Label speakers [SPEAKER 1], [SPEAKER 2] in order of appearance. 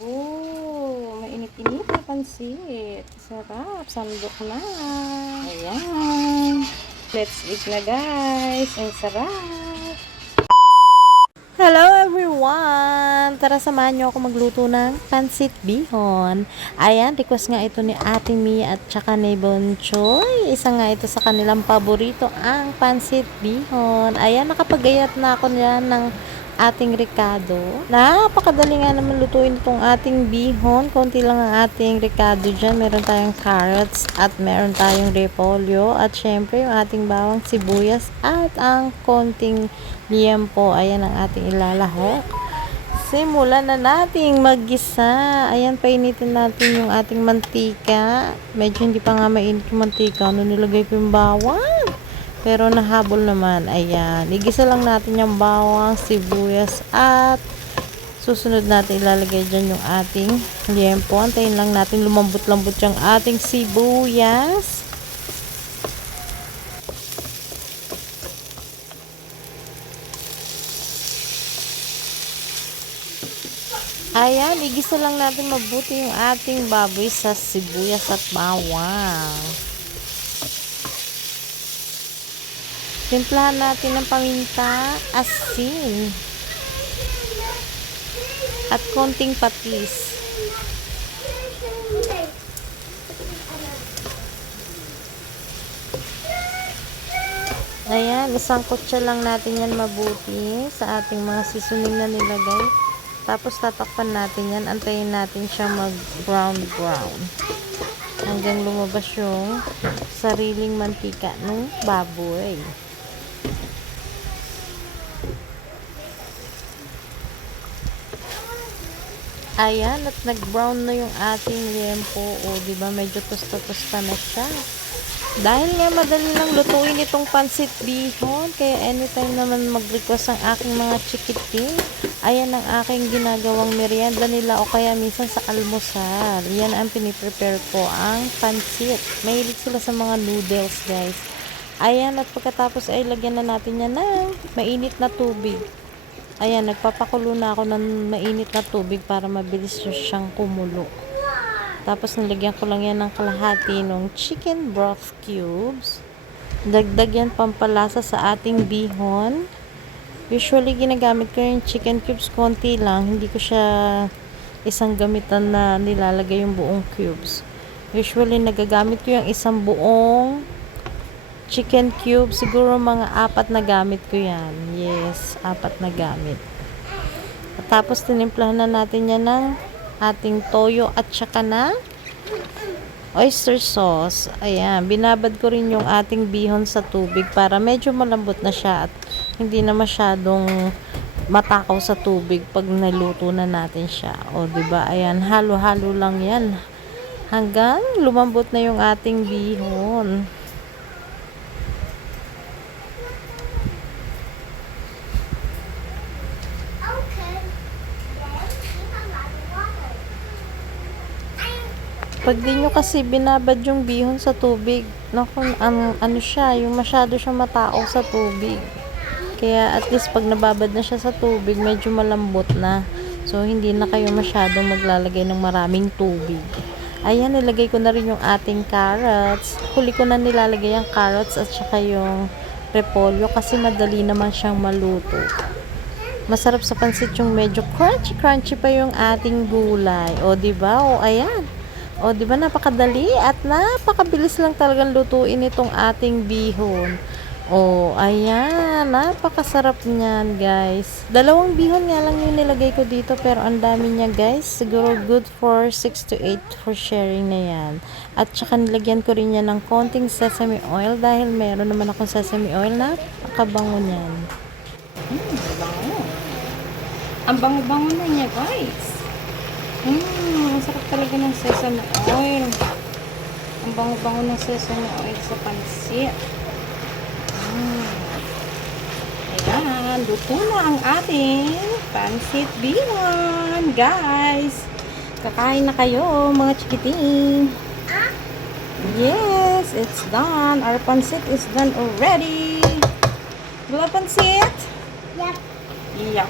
[SPEAKER 1] Oh, mainit-init na pansit. Sarap. Sandok na. Ayan. Let's eat na guys. Ang sarap. Hello everyone! Tara samahan niyo ako magluto ng pansit bihon. Ayan, request nga ito ni Ate Mia at saka ni Bon Choy. Isa nga ito sa kanilang paborito, ang pansit bihon. Ayan, nakapagayat na ako niyan ng ating Ricardo. Napakadali nga naman lutuin itong ating bihon. Konti lang ang ating Ricardo dyan. Meron tayong carrots at meron tayong repolyo. At syempre yung ating bawang sibuyas at ang konting liempo. Ayan ang ating ilalahok. Simulan na nating maggisa. Ayan, painitin natin yung ating mantika. Medyo hindi pa nga mainit yung mantika. Ano nilagay ko yung bawang? Pero nahabol naman. Ayan. Igisa lang natin yung bawang, sibuyas, at susunod natin ilalagay dyan yung ating liempo. Antayin lang natin lumambot-lambot yung ating sibuyas. Ayan, igisa lang natin mabuti yung ating baboy sa sibuyas at bawang. Timplahan natin ng paminta, asin, at konting patis. Ayan, isang kutsa lang natin yan mabuti sa ating mga seasoning na nilagay. Tapos tatakpan natin yan, antayin natin siya mag brown brown. Hanggang lumabas yung sariling mantika ng baboy. Ayan, at nag-brown na yung ating liempo. O, ba medyo tosta-tosta na siya. Dahil nga madali lang lutuin itong pansit bihon, kaya anytime naman mag-request ang aking mga chikiting, ayan ang aking ginagawang merienda nila o kaya minsan sa almusal. Yan ang piniprepare ko, ang pansit. Mahilig sila sa mga noodles, guys. Ayan, at pagkatapos ay lagyan na natin yan ng mainit na tubig. Ayan, nagpapakulo na ako ng mainit na tubig para mabilis siyang kumulo. Tapos nilagyan ko lang yan ng kalahati ng chicken broth cubes. Dagdag yan pampalasa sa ating bihon. Usually ginagamit ko yung chicken cubes konti lang. Hindi ko siya isang gamitan na nilalagay yung buong cubes. Usually nagagamit ko yung isang buong chicken cube. Siguro mga apat na gamit ko yan. Yes, apat na gamit. Tapos tinimplahan na natin yan ng ating toyo at saka na oyster sauce. Ayan, binabad ko rin yung ating bihon sa tubig para medyo malambot na siya at hindi na masyadong matakaw sa tubig pag naluto na natin siya. O, ba? Ayan, halo-halo lang yan. Hanggang lumambot na yung ating bihon. Pag di nyo kasi binabad yung bihon sa tubig, naku, ang, ano siya, yung masyado siya matao sa tubig. Kaya at least pag nababad na siya sa tubig, medyo malambot na. So, hindi na kayo masyadong maglalagay ng maraming tubig. Ayan, nilagay ko na rin yung ating carrots. Huli ko na nilalagay yung carrots at saka yung repolyo kasi madali naman siyang maluto. Masarap sa pansit yung medyo crunchy-crunchy pa yung ating gulay. O, di ba? O, ayan. O, di ba napakadali at napakabilis lang talagang lutuin itong ating bihon. O, ayan. Napakasarap niyan, guys. Dalawang bihon nga lang yung nilagay ko dito pero ang dami niya, guys. Siguro good for 6 to 8 for sharing na yan. At saka nilagyan ko rin yan ng konting sesame oil dahil meron naman akong sesame oil na nakabango niyan. Mm, bango. Ang bango-bango na niya, guys. Talaga ng sesame oil. Ang bango-bango ng sesame oil sa pansit. Mm. Ayan, luto na ang ating pansit bihon, guys. Kakain na kayo, mga chikiting. Yes, it's done. Our pansit is done already. Wala pansit?
[SPEAKER 2] Yep.
[SPEAKER 1] Yep.